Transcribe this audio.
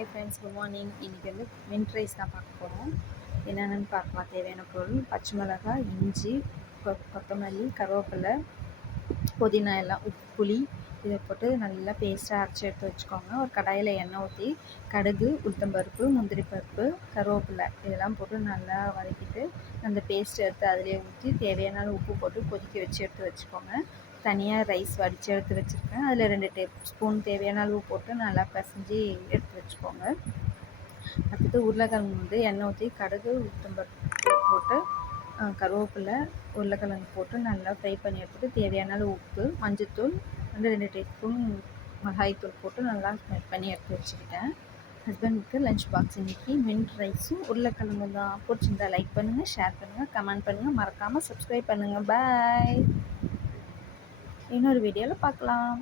Hi friends, good morning. இன்றைக்கி வந்து mint rice தான் பார்க்க போகிறோம். என்னென்னு பார்க்கலாம். தேவையான பொருள்: பச்சை மிளகாய், இஞ்சி, கொத்தமல்லி, கருவேப்பிலை, புதினா எல்லாம், உப்பு, புளி இதை போட்டு நல்லா பேஸ்ட்டாக அரைச்சி எடுத்து வச்சுக்கோங்க. ஒரு கடாயில் எண்ணெய் ஊற்றி கடுகு, உளுத்தம்பருப்பு, முந்திரி பருப்பு, கருவேப்பிலை இதெல்லாம் போட்டு நல்லா வதக்கிட்டு அந்த பேஸ்ட் எடுத்து அதிலே ஊற்றி தேவையான உப்பு போட்டு கொதிக்க வச்சு எடுத்து வச்சுக்கோங்க. தனியாக ரைஸ் வடித்து எடுத்து வச்சுருக்கேன். அதில் 2 டேபிள் ஸ்பூன் தேவையான அளவு போட்டு நல்லா பிசைஞ்சு எடுத்து வச்சுக்கோங்க. அடுத்தது உருளைக்கிழங்கு வந்து எண்ணெய் ஊற்றி கடுகு, உளுத்தம்பருப்பு போட்டு கருவேப்பிலை, உருளைக்கிழங்கு போட்டு நல்லா ஃப்ரை பண்ணி எடுத்துகிட்டு தேவையான அளவு உப்பு, மஞ்சள்தூள் வந்து 2 டீஸ்பூன் மிளகாய்த்தூள் போட்டு நல்லா ஃப்ரை பண்ணி எடுத்து வச்சுக்கிட்டேன். ஹஸ்பண்டுக்கு லஞ்ச் பாக்ஸ் இன்றைக்கி மின்ட் ரைஸும் உருளைக்கிழங்கு தான். பிடிச்சிருந்தா லைக் பண்ணுங்கள், ஷேர் பண்ணுங்கள், கமெண்ட் பண்ணுங்கள், மறக்காமல் சப்ஸ்கிரைப் பண்ணுங்கள். பாய். இன்னொரு வீடியோவில் பார்க்கலாம்.